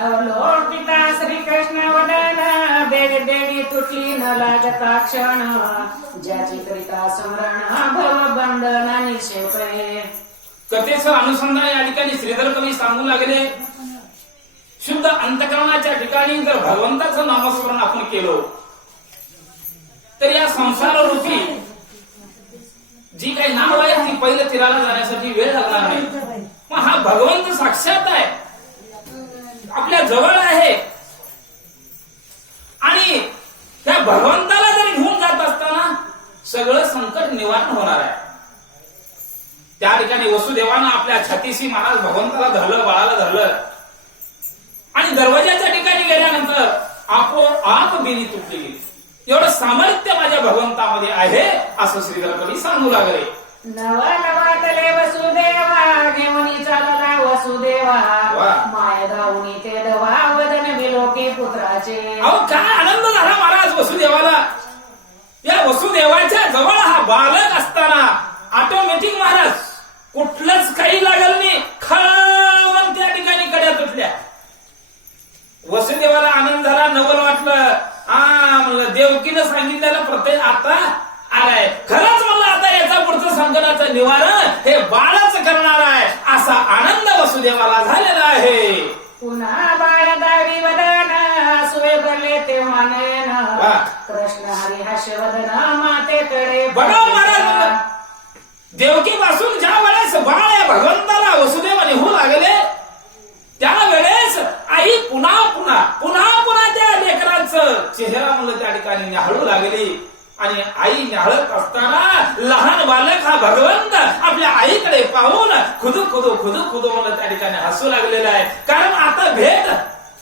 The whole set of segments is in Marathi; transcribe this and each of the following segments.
अवलोकिता पिता श्री वदन देवी देवी तुटली न लागता क्षण. ज्याची करिता स्मरण भव बंधन निशेपे कथेचं अनुसंधान या ठिकाणी श्रीधर कवी सांगू लागले. शुद्ध अंतकरणाच्या ठिकाणी जर भगवंताचं नामस्मरण आपण केलं तर या संसार रूपी जी काही नाव आहे ती पहिलं तिराला जाण्यासाठी वेळ लागणार नाही. मग हा भगवंत साक्षात आहे. आपल्या जवळ आहे. आणि त्या भगवंताला जर घेऊन जात असताना सगळं संकट निवारण होणार आहे. त्या ठिकाणी वसुदेवानं आपल्या छातीशी महाराज भगवंताला धरलं बाळाला धरलं. आणि दरवाजाच्या ठिकाणी गेल्यानंतर आपोआप बिनी तुटली. गेली एवढं सामर्थ्य माझ्या भगवंतामध्ये आहे असं श्रीधर सांगू लागले. नव नवातले वसुदेवा घेऊनी चालला वसुदेवा. वा. माय धावणी ते दवा वदन विलोकी पुत्राचे. अहो काय आनंद झाला महाराज वसुदेवाला? या वसुदेवाच्या जवळ हा बालक असताना ऑटोमॅटिक महाराज कुठलंच काही लागल नाही. खळवण त्या ठिकाणी कड्या तुटल्या. वसुदेवाला आनंद झाला नवल वाटलं. हा म्हणलं देवकीनं सांगितलेलं प्रत्येक आता आलाय. खरंच म्हणलं आता याचा पुढचं संकटाचं निवारण हे बाळच करणार आहे. असा आनंद वसुदेवाला झालेला आहे. पुन्हा बाळ दावी वदन सुवे भरले तेव्हा नयन. कृष्ण हरी हर्षवदन मातेकडे बघा महाराज देवकी पासून ज्या वेळेस बाळ आहे भगवंताला वसुदेव निघू लागले त्यावेळेस आई पुन्हा पुन्हा पुन्हा पुन्हा त्या लेकरांचं चेहरा मुलं त्या ठिकाणी न्याहाळू लागली. आणि आई न्याहाळत असताना लहान बालक हा भगवंत आपल्या आईकडे पाहून खुदू खुदू खुदू खुदू मला त्या ठिकाणी हसू लागलेला आहे. कारण आता भेट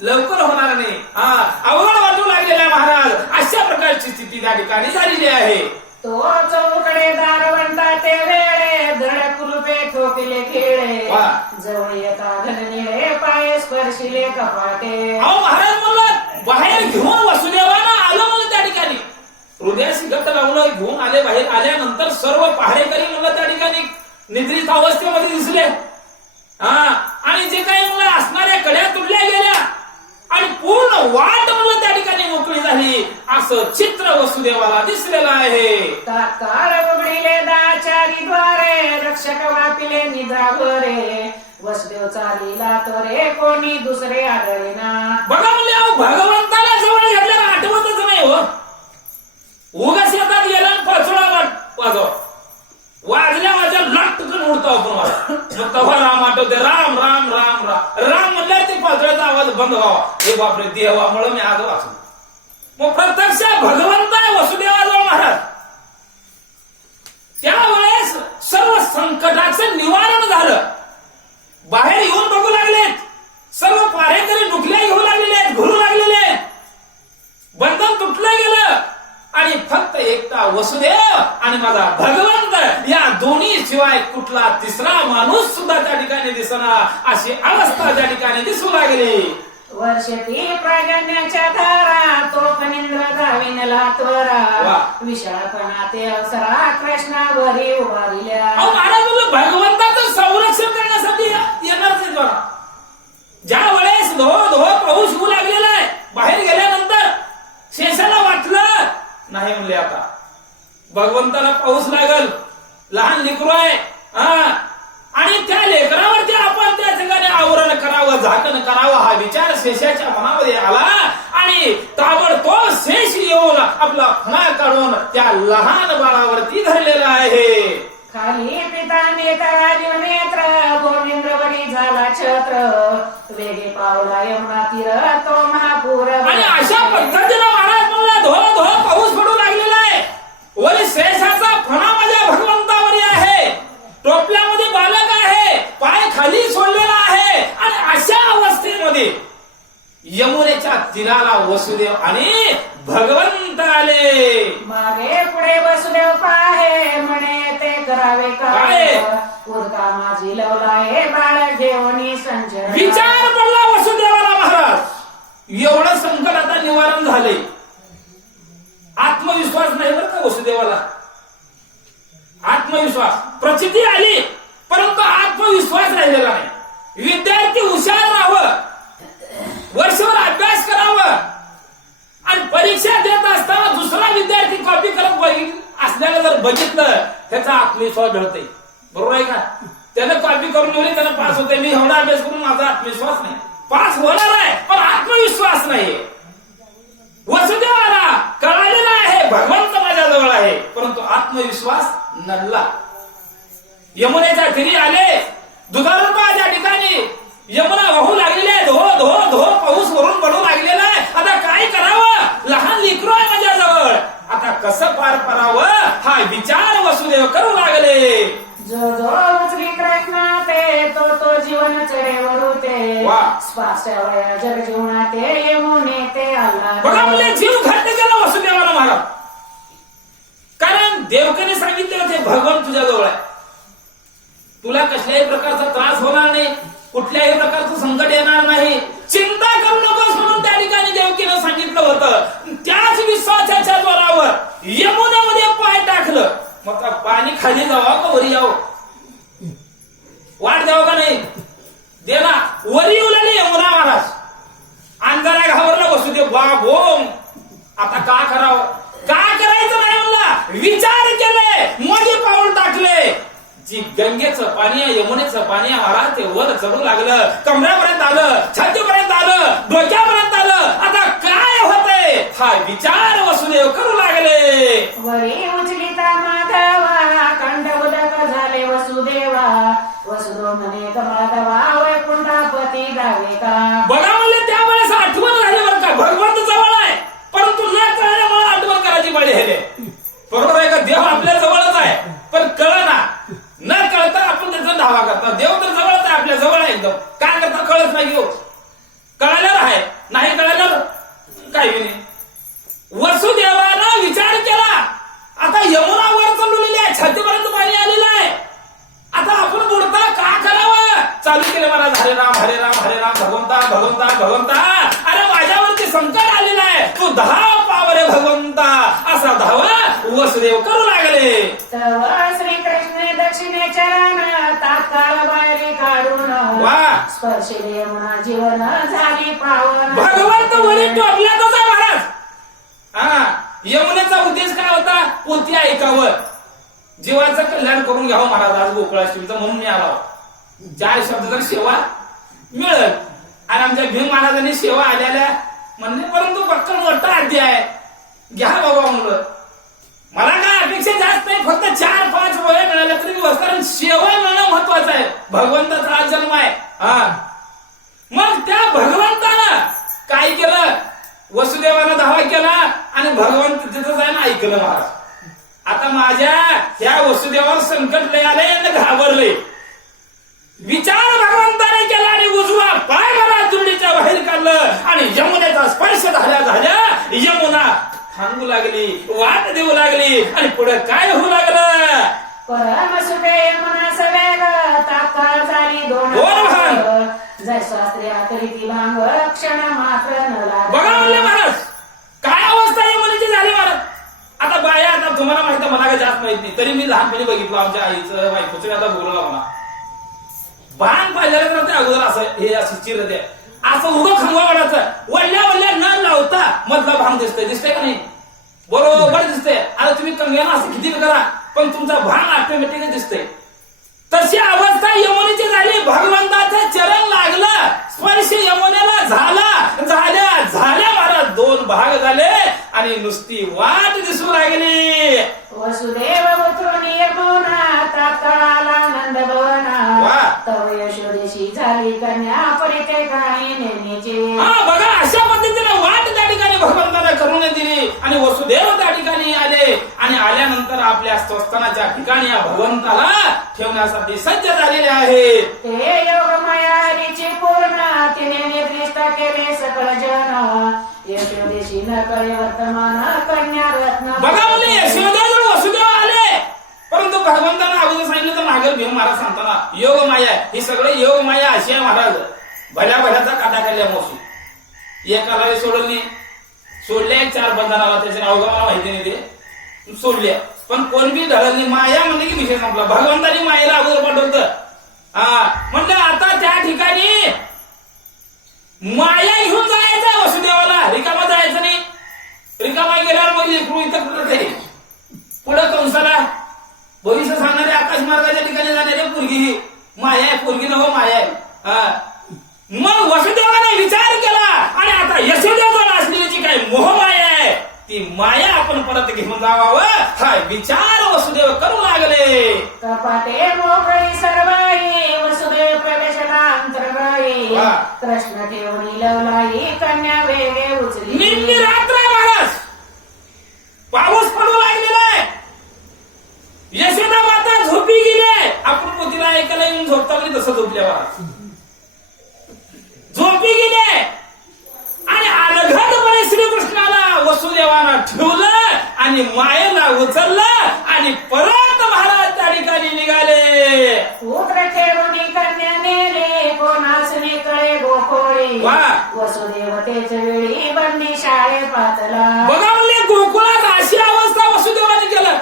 लवकर होणार नाही. हा अवघड वाटू लागलेला आहे महाराज. अशा प्रकारची स्थिती त्या ठिकाणी झालेली आहे. तो चौकडे दारवंता ते वेळे धड कुलपे ठोकिले खेळे. जवळ येता घननिळे पाय स्पर्शिले कपाटे. अहो महाराज म्हणलं बाहेर घेऊन वसुदेवानं आलं म्हणलं त्या ठिकाणी हृदयाशी गट लावलं घेऊन आले बाहेर आल्यानंतर सर्व पहारेकरी म्हणलं त्या ठिकाणी निद्रित अवस्थेमध्ये दिसले. हा आणि जे काही म्हणलं असणाऱ्या कड्या तुटल्या गेल्या आणि पूर्ण वाट म्हणलं त्या ठिकाणी मोकळी झाली. असं चित्र वसुदेवाला दिसलेलं आहे. तात्काळ उघडिले दाचारी द्वारे रक्षक वापिले निद्रा भरे. वसुदेव चालीला तोरे कोणी दुसरे आढळेना बघा म्हणले अहो भगवंताला जवळ घेतल्याला आठवतच नाही हो. उगाच येतात गेला आणि पळसोडा वाट वाजव. वाजल्या वाजल्या लटकन उडतो आपण मग तेव्हा राम आठवते राम राम राम राम. राम म्हणल्या ते पाचव्याचा आवाज बंद व्हावा. हे बापरे देवामुळे मी आज वाचलो. मग प्रत्यक्ष भगवंत आहे वसुदेवाजवळ महाराज त्यावेळेस सर्व संकटाचं निवारण झालं बाहेर येऊन बघू लागलेत सर्व पारेकरी डुकल्या घेऊ लागलेले आहेत घुरू लागलेले आहेत बंधन तुटलं गेलं आणि फक्त एकटा वसुदेव आणि माझा भगवंत या दोन्ही शिवाय कुठला तिसरा माणूस सुद्धा त्या ठिकाणी दिसणार अशी अवस्था त्या ठिकाणी दिसू लागली. वर्षती प्रागण्याच्या धारा तो फणींद्र धाविनला त्वरा. विशाळपणा ते अवसरा कृष्णावरी उभारिल्या. महाराज भगवंताचं संरक्षण करण्यासाठी येणारच आहे द्वारा ज्या वेळेस धो धो पाऊस होऊ लागलेला आहे बाहेर गेल्यानंतर शेषाला वाटलं नाही म्हणले आता. भगवंताला पाऊस लागल लहान लेकरू आहे हा. आणि त्या लेकरावरती आपण त्या ठिकाणी आवरण करावं झाकण करावं हा विचार शेषाच्या मनामध्ये आला आणि ताबडतोब शेष येऊन आपला फणा काढून त्या लहान बाळावरती धरलेला आहे. खाली पिता नेता नेत्र गोविंद्रवरी झाला छत्र. वेगे पावला यमुना तीर तो महापूर. आणि अशा पद्धतीनं महाराज म्हणला धो धो पाऊस पडू लागलेला आहे वरी शेषाचा फणा माझ्या भगवंतावरी आहे टोपल्यामध्ये बालक आहे पाय खाली सोडलेला आहे आणि अशा अवस्थेमध्ये तीराला वसुदेव आणि भगवंत आले. मागे पुढे वसुदेव पाहे म्हणे ते करावे काय? उदका माझी लवलाय बाळ घेऊन संचरण. विचार पडला वसुदेवाला महाराज. एवढं संकट आता निवारण झाले. आत्मविश्वास नाही बरं का वसुदेवाला? आत्मविश्वास. प्रचिती आली परंतु आत्मविश्वास राहिलेला नाही. विद्यार्थी हुशार राहावं. वर्षभर अभ्यास करावा. आणि परीक्षा देत असताना दुसरा विद्यार्थी कॉपी करत असल्याला जर बघितलं त्याचा आत्मविश्वास ढळते बरोबर आहे का? त्यानं कॉपी करून एवढी त्यानं पास होते मी एवढा अभ्यास करून माझा आत्मविश्वास नाही. पास होणार आहे पण आत्मविश्वास नाही वसुदेवाला कळालेला नाही आहे भगवंत माझ्याजवळ आहे परंतु आत्मविश्वास नडला. यमुनेच्या घरी आले दुधाला ठिकाणी. यमुना वाहू लागलेली आहे. धो धो धो पाऊस वरून पडू लागलेला आहे. आता काय करावं? लहान लिकरो आहे माझ्याजवळ. आता कसं पार पडावं? हा विचार वसुदेव करू लागले. जो जो उचली कृष्ण ते तो तो जीवन चढेवर ते. वा. जग जीवना ते यमुने ते बघा जीव घट्ट केला वसुदेवाला महाराज कारण देवकाने सांगितले होते भगवान तुझ्याजवळ आहे. तुला कसल्याही प्रकारचा त्रास होणार नाही. कुठल्याही प्रकारचं संकट येणार नाही. चिंता करू नकोस म्हणून त्या ठिकाणी देवकीनं सांगितलं होतं. त्याच विश्वासाच्या जोरावर यमुनामध्ये पाय टाकलं. मग पाणी खाली जावा का वरी यावं? वाट द्यावं का नाही? देला वरी येऊ लागले यमुना महाराज. अंधारा घाबरला बसू बा बाबो आता का करावं? का करायचं नाही म्हणला? विचार केले मध्ये पाऊल टाकले जी गंगेचं पाणी आहे यमुनेचं पाणी ते वर चढू लागलं कमऱ्यापर्यंत आलं छातीपर्यंत आलं डोक्यापर्यंत आलं. आता काय होतंय? हा विचार वसुदेव करू लागले. वरी उचलिता माधवा कंठ उदक झाले वसुदेवा. वसुदेव म्हणे कमाधवा वैकुंठापती दावे का बघा म्हणले त्यावेळेस आठवण झाली बरं का भगवंत जवळ आहे परंतु न कळल्यामुळे आठवण करायची पाळी आहे बरोबर आहे का देव आपल्या जवळच आहे पण कळ ना न कळता आपण त्याचा धावा करता देव तर जवळच आहे आपल्या जवळ आहे एकदम. काय करता कळत नाही हो कळाल्यावर आहे नाही कळाल्यावर काही नाही. वसुदेवानं विचार केला. आता यमुना वर चालवलेली आहे छातीपर्यंत पाणी आलेलं आहे. आता आपण बुडता का करावं? चालू केलं मला हरे राम हरे राम हरे राम भगवंता भगवंता भगवंता. अरे माझ्यावरती संकट आलेलं आहे. तू धाव पावरे भगवंता. असा धावा वसुदेव करू लागले. तव श्रीकृष्ण. दक्षिणे चरण तात्काळ बाहेर काढून वा. स्पर्शिले म्हणा जीवन झाली पावन भगवंत वरी टोपल्यातच आहे महाराज. हा यमुनेचा उद्देश काय होता? पोती ऐकावं. जीवाचं कल्याण करून घ्यावं महाराज आज गोकुळाष्टमीचं म्हणून मी आलो. चार शब्द जर सेवा मिळत आणि आमच्या भीम महाराजांनी सेवा आलेल्या म्हणणे परंतु पक्क मोठा अध्याय घ्या बाबा मुलं मला काय अपेक्षा जास्त नाही फक्त चार पाच वया मिळाल्या तरी दिवस कारण सेवा मिळणं महत्वाचं आहे. भगवंताचा हा जन्म आहे. हा. मग त्या भगवंतानं काय केलं? वसुदेवानं धावा केला आणि भगवंत तिथं जाऊन ऐकलं महाराज. आता माझ्या त्या वसुदेवावर संकट लय आले आणि घाबरले विचार भगवंताने केला आणि उजवा पाय मला तुंडीच्या बाहेर काढलं आणि यमुनेचा स्पर्श झाल्या झाल्या यमुना थांबू लागली वाट देऊ लागली आणि पुढे काय होऊ लागलं? परम सुटे म्हणा वेग तात्काळ झाली दोन दोन भाग. जय शास्त्र्या करीती भांग क्षण मात्र न बघा म्हणले महाराज काय अवस्था आहे मुलीची झाली महाराज आता बाया आता तुम्हाला माहीत आहे, मला काही जास्त माहीत नाही. तरी मी लहानपणी बघितलं आमच्या आईचं बायकोचं आता बोलवलं मला भान पाहिल्याला नव्हते अगोदर असं हे असं चिर द्या असं उभं खंबा वाढायचं. वल्ल्या वल्ल्या न लावता मधला भांग दिसतंय. दिसतंय का नाही? बरोबर दिसतंय. आता तुम्ही कंगना असं किती बी करा? पण तुमचा भांग ऑटोमॅटिक दिसतंय. तशी अवस्था यमुनेची झाली. भगवंताचं चरण लागलं. स्पर्श यमुनेला झाला. झाल्या झाल्या महाराज. दोन भाग झाले आणि नुसती वाट दिसू लागली. वसुदेव यशोदेशी झाली कन्या परिते काही नेहमीची. हा बघा अशा पद्धतीने वाट भगवंताला करून दिली आणि वसुदेव त्या ठिकाणी आले आणि आल्यानंतर आपल्या स्वस्थानाच्या ठिकाणी या भगवंताला ठेवण्यासाठी सज्ज झालेले आहे. ते योग मायारीची पूर्ण तिने निर्दिष्ट केले सकळ जन. यशोदेशी न कळे वर्तमान कन्या रत्न. बघा यशोदेव वसुदेव आले. परंतु भगवंतांना अगोदर सांगितलं तर नागर भीम महाराज सांगताना योग माया ही सगळे योग माया अशी आहे महाराज. भल्या भल्याचा काटा खाल्ल्या मोशी. एकाला सोडली सोडल्या चार बंधनाला त्याचे नाव मला माहिती नाही ते. सोडल्या. पण कोण बी माया म्हणजे की विषय संपला. भगवंतानी मायेला अगोदर पाठवलं. हा. म्हणलं आता त्या ठिकाणी माया घेऊन जायचं वसुदेवाला. रिकामा जायचं नाही. रिकामा गेल्यावर मग लेकरू इथं कुठं जाईल पुढं कंसाला भविष्य पोरगी नव माया आहे हा. मग वसुदेवाने विचार केला आणि आता यशोदेवाला असलेली जी काही मोहमाया आहे ती माया आपण परत घेऊन जावावं? हा विचार वसुदेव करू लागले. कपाटे मोकळी सर्वाई वसुदेव अंतर्गाई वा. कृष्ण ठेवणी लवलाई कन्या वेगे निम्मी उचली रात्र आहे महाराज. पाऊस पडू लागलेला आहे. यशोदा माता झोपी गेली आपण मोतीला ऐकायला येऊन झोपता म्हणजे तसं झोपल्या महाराज झोपी गेले आणि अलघटपणे श्रीकृष्णाला वसुदेवानं ठेवलं आणि मायेला उचललं आणि परत महाराज त्या ठिकाणी निघाले. पुत्र ठेवणी कोणास. वसुदेवतेच वेळी बंदी शाळे पातला बघा म्हणले गोकुळात अशी अवस्था वसुदेवाने केलं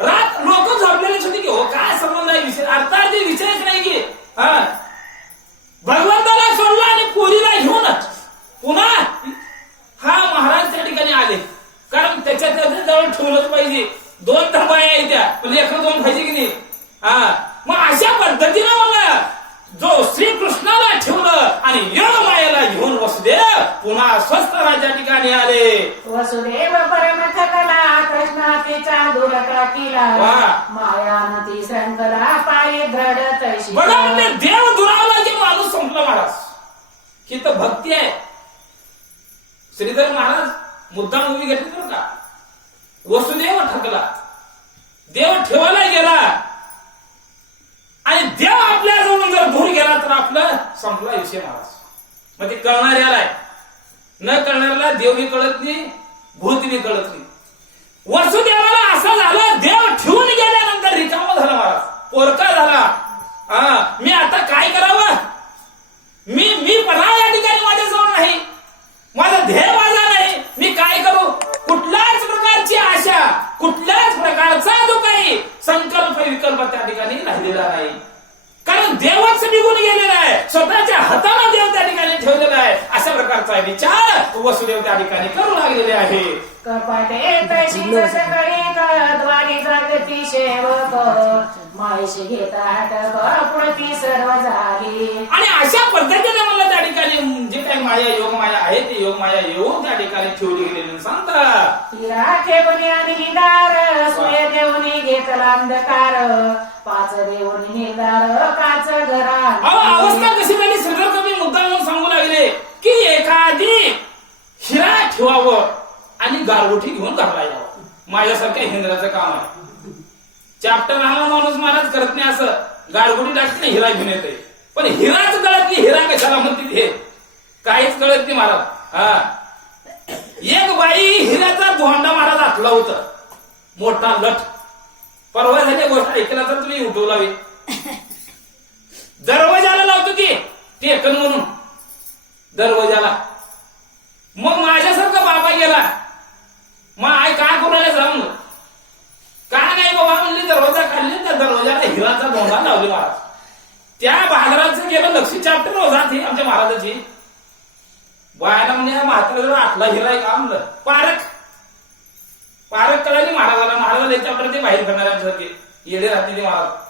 रात लोक झोपलेले होते की हो काय संबंध आहे विषय अर्थात ते विषयच नाही की हा भगवंताला सोडलं आणि पोरीला घेऊन पुन्हा हा महाराज त्या ठिकाणी आले कारण त्याच्या त्याच्याजवळ ठेवलंच पाहिजे दोन आहेत त्या. पण लेखन दोन पाहिजे की नाही? हा. मग अशा पद्धतीनं मग जो श्रीकृष्णाला ठेवलं आणि योग मायाला घेऊन वसुदेव पुन्हा स्वस्थ राजा ठिकाणी आले. वसुदेव कृष्णा तिचा दुरका किला. वा. मायान ती संकला पायी तैशी. बघा म्हणजे देव दुरावला की माणूस संपला महाराज ही तर भक्ती आहे. श्रीधर महाराज मुद्दाम उभी घेतली बरं का? वसुदेव ठकला देव ठेवायला गेला. आणि देव आपल्या जवळून जर दूर गेला तर आपलं संपला विषय महाराज. मग ते कळणाऱ्याला आहे. न कळणाऱ्याला देवही कळत नाही भूतही कळत नाही. वसुदेवाला असं झालं देव ठेवून गेल्यानंतर रिकामा झाला महाराज. पोरका झाला. हा मी आता काय करावं? मी मी परा या ठिकाणी माझ्याजवळ नाही. माझा ध्येय कुठल्याच प्रकारचा जो काही संकल्प विकल्प त्या ठिकाणी राहिलेला नाही. कारण देवच निघून गेलेला आहे. स्वतःच्या हाताला देव त्या ठिकाणी ठेवलेला आहे. अशा प्रकारचा विचार वसुदेव त्या ठिकाणी करू लागलेले आहे. सेवक मायशी घेता हटक पुढती सर्व झाली आणि अशा पद्धतीने मला त्या ठिकाणी जे काही माया योग माया आहे ते योग माया येऊन त्या ठिकाणी ठेवली गेलेली सांगतात हिरा ठेवणी आणि सूर्य देवणी घेतला अंधकार. पाच हिंदार काच अहो अवस्था घरा कशी झाली? सगळं कमी मुद्दा म्हणून सांगू लागले की एखादी हिरा ठेवावं आणि गारगोठी घेऊन घाला यावं. माझ्यासारख्या हिंद्राचं काम आहे. चॅप्टर राहणार माणूस महाराज करत नाही असं. गारगोटी नाही हिरा घेऊन येते. पण हिराच कळत नाही हिरा कशाला म्हणते हे काहीच कळत नाही महाराज हा. एक बाई हिऱ्याचा भोंडा महाराज आखला होता. मोठा लठ. परवा झाली गोष्ट ऐकला तर तुम्ही युट्यूब लावी दरवाजाला लावतो की टेकन म्हणून. दरवाजाला. मग माझ्यासारखा बाबा गेला. मग आई काय करूया जाऊन बाबा म्हणले दरवाजा काढले त्या दरवाजाला हिराचा धोंडा लावले महाराज त्या बाजाराचं गेलं लक्ष चॅप्टर जाते आमच्या महाराजाची. बायाला म्हणजे म्हाताऱ्याला आतला हिरा आहे का म्हणलं पारक पारक कळाली महाराजाला. महाराजाला याच्यापर्यंत ते बाहेर करणार आमच्यासारखे. येडे राहते ते महाराज.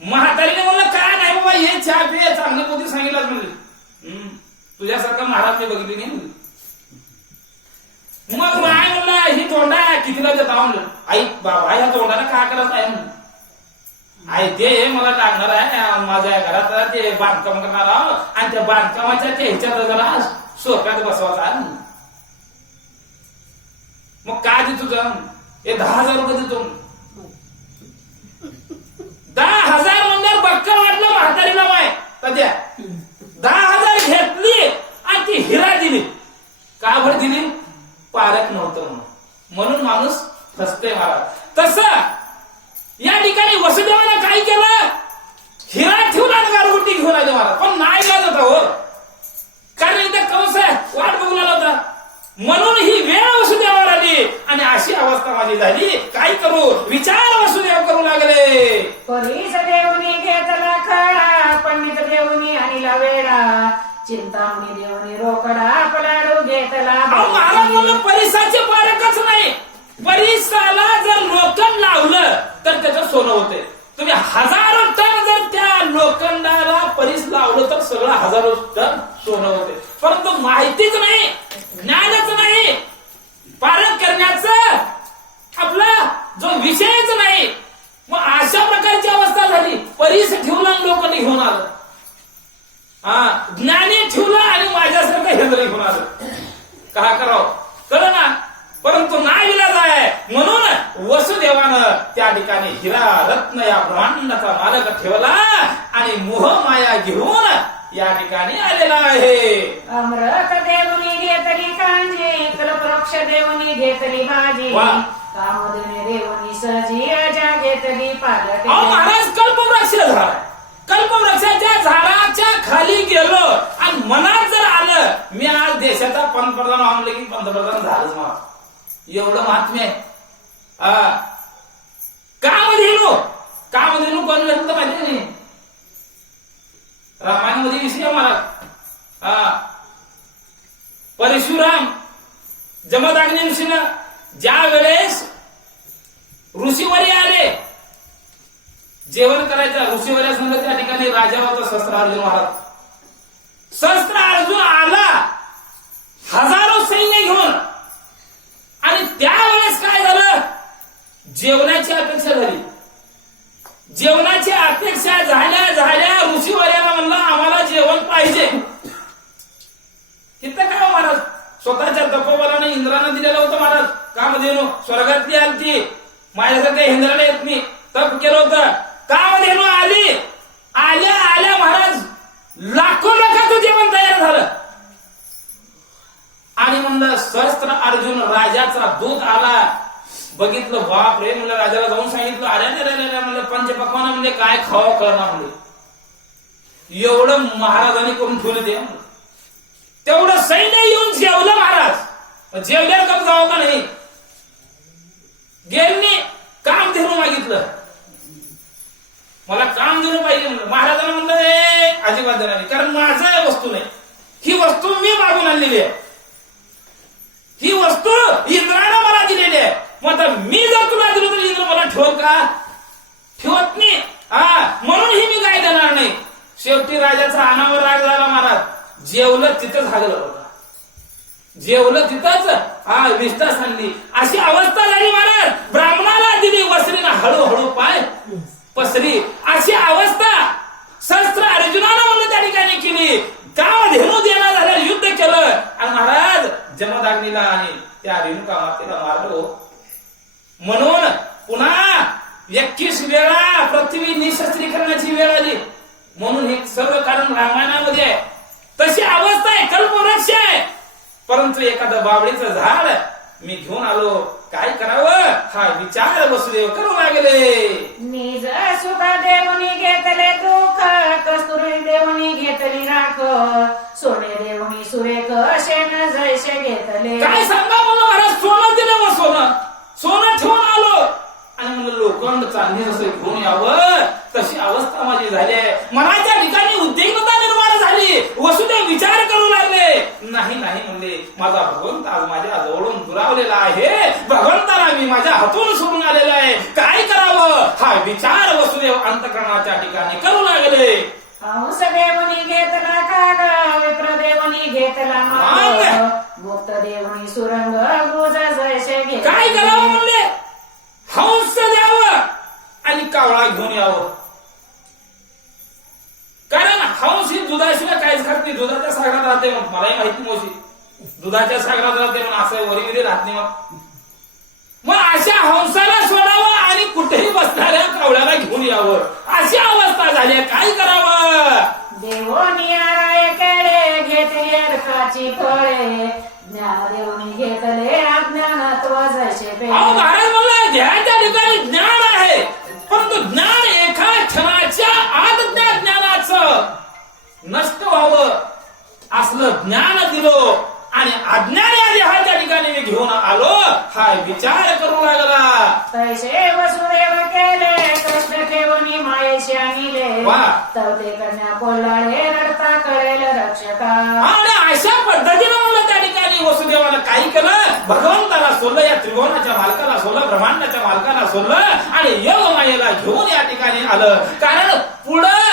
म्हातारीने म्हणलं काय नाही बाबा हे चहा पिये चांगली पोती सांगितलं म्हणले तुझ्यासारखा महाराज मी बघितली नाही म्हणली. मग माय म्हणलं ही तोंडा कितीला देता म्हणलं आई बाबा ह्या तोंडाला काय करत आहे म्हणलं आई ते मला लागणार आहे माझ्या घरात ते बांधकाम करणार आहोत आणि त्या बांधकामाच्या ते ह्याच्यात जरा सोप्यात बसवायचा आहे म्हणलं. मग काय दे तुझं हे दहा हजार रुपये देतो दहा हजार म्हणजे बक्क वाटलं म्हातारीला माय सध्या दहा हजार घेतली आणि ती हिरा दिली का भर दिली पारक नव्हतं म्हणून म्हणून फसते महाराज. तसं या ठिकाणी वसुदेवानं काय केलं? हिरा ठेवला आणि गारगुटी घेऊन आले महाराज. पण नाही जात होता हो. कारण इथे कंस वाट बघून आला होता. म्हणून ही वेळ वसुदेवावर आली. आणि अशी अवस्था माझी झाली. काय करू? विचार वसुदेव करू लागले. परीस देवनी घेतला खडा पंडित देवनी आणला वेडा. चिंतामणी देवनी रोकडा पलाडू घेतला महाराज परिसाचे परिसाला जर लोकन लावलं तर त्याचं सोनं होते. तुम्ही हजारो टन जर त्या लोखंडाला परीस लावलं तर सगळं हजारो टन सोनं होते. परंतु माहितीच नाही ज्ञानच नाही पालन करण्याचं आपला जो विषयच नाही मग अशा प्रकारची अवस्था झाली. परीस ठेवला लोकांनी घेऊन आलं. हा ज्ञानी ठेवलं आणि माझ्यासारखं हे घेऊन आलं का करावं? कळ ना? परंतु नाही विलाज आहे. म्हणून वसुदेवानं त्या ठिकाणी हिरा रत्न या ब्रह्मांडाचा मालक ठेवला आणि मोह माया घेऊन या ठिकाणी आलेला आहे. अमृत देवनी घेतली कांजी कल्पवृक्ष देवनी घेतली भाजी देवनी सजी अजा घेतली पालटी महाराज कल्पवृक्ष झाड कल्पवृक्षाच्या झाडाच्या खाली गेलो आणि मनात जर आलं मी आज देशाचा पंतप्रधान म्हणलं की पंतप्रधान झालंच मला. एवढं महात्म्य आहे का मध्ये कामधेनू कोण व्यक्त माहिती नाही. रामायणामध्ये विषय महाराज हा. परशुराम जमदाग्नी ऋषीनं ज्या वेळेस ऋषीवरी आले जेवण करायचं ऋषीवर्या संघ त्या ठिकाणी राजा होता शस्त्र अर्जुन महाराज. शस्त्र अर्जुन आला हजारो सैन्य घेऊन आणि त्यावेळेस काय झालं जेवणाची अपेक्षा झाली. जेवणाची अपेक्षा झाल्या झाल्या ऋषीवर्याला म्हणलं आम्हाला जेवण पाहिजे. इथं काय हो महाराज? स्वतःच्या तपोबलाने इंद्रानं दिलेलं होतं महाराज. का मध्ये स्वर्गातली आलती. माझ्यासारख्या इंद्राला येत मी तप केलं होतं. का मध्ये आली. आल्या आल्या महाराज. लाखो लाखाचं जेवण तयार झालं. आणि म्हणलं सहस्त्र अर्जुन राजाचा दूध आला. बघितलं बाप रे म्हणलं राजाला जाऊन सांगितलं अरे रे अरे अरे म्हणलं पंचपक्वान म्हणजे काय खावा करणार म्हणले. एवढं महाराजांनी करून ठेवलं ते. तेवढं सैन्य येऊन जेवलं महाराज. जेवल्यावर कम जावं का नाही? गेलनी काम धरून मागितलं. मला काम देणं पाहिजे म्हणलं. महाराजांना म्हणलं हे अजिबात देणार कारण माझं वस्तू नाही. ही वस्तू मी मागून आणलेली आहे. ही वस्तू इंद्रानं मला दिलेली आहे. मग आता मी जर तुला दिलं तर इंद्र मला ठेवत का? ठेवत नाही. हा म्हणूनही मी काय देणार नाही. शेवटी राजाचा अनावर राग झाला महाराज. जेवलं तिथंच हागलं जेवलं तिथंच. हा विष्ठा सांगली अशी अवस्था झाली महाराज. ब्राह्मणाला दिली वसरीनं हळूहळू पाय पसरी. अशी अवस्था. शस्त्र अर्जुनानं म्हणून त्या ठिकाणी केली. गाव धेनू देणार झालं युद्ध केलं. आणि महाराज जमदाग्नीला आणि त्या रेणुका मातेला मारलो. म्हणून पुन्हा एकवीस वेळा पृथ्वी निशस्त्रीकरणाची वेळ आली. म्हणून हे सर्व कारण रामायणामध्ये आहे. तशी अवस्था आहे कल्पवृक्ष आहे. परंतु एखादं बाबळीचं झाड मी घेऊन आलो. काय करावं? हा विचार वसुदेव करू लागले. निज सुधा देवनी घेतले दुःख कस्तुरी देवनी घेतली राख. सोने देवनी सुरेख शेण जैसे घेतले. काय सांगा मला महाराज सोनं दिलं मग सोनं ठेवून आलो. आणि म्हणलं लोखंड चांदी जसं घेऊन यावं. तशी अवस्था माझी झाली आहे. मनाच्या ठिकाणी उद्विग्नता निर्माण झाली. वसुदेव विचार करू लागले. नाही नाही म्हणले माझा भगवंत आज माझ्या जवळून दुरावलेला आहे. भगवंताला मी माझ्या हातून सोडून आलेला आहे. काय करावं? हा विचार वसुदेव अंतकरणाच्या ठिकाणी करू लागले. हंस देवनी घेतला काग घेतला माग गुप्त देवनी सुरंग गुज जैसे काय करावं म्हणले हंस द्यावं आणि कावळा घेऊन यावं. कारण हंस ही दुधाशिवाय काहीच खात नाही. दुधाच्या सागरात राहते मग मलाही माहिती मोशी दुधाच्या सागरात राहते म्हणून असं वरीमध्ये राहत नाही मग मग अशा हंसाला सोडावं आणि कुठेही बसणाऱ्या कावळ्याला घेऊन यावं. अशी अवस्था झाली. काय करावं? देवोनी आराय केळे घेतली अर्काची फळे. ज्ञानदेवनी घेतले अज्ञानत्व जैसे असलं ज्ञान दिलो आणि अज्ञान या देहाच्या ठिकाणी. मी घेऊन आलो. हा विचार करू लागला. तैसे वसुदेव केले कृष्ण ठेवणी मायेशी आणले. वा. तवते कन्या कोल्हाळे रडता कळेल रक्षका. आणि अशा पद्धतीनं म्हणलं त्या ठिकाणी वसुदेवानं काही केलं. भगवंताला सोडलं या त्रिभुवनाच्या मालकाला सोडलं ब्रह्मांडाच्या मालकाला सोडलं आणि योग मायेला घेऊन या ठिकाणी आलं. कारण पुढं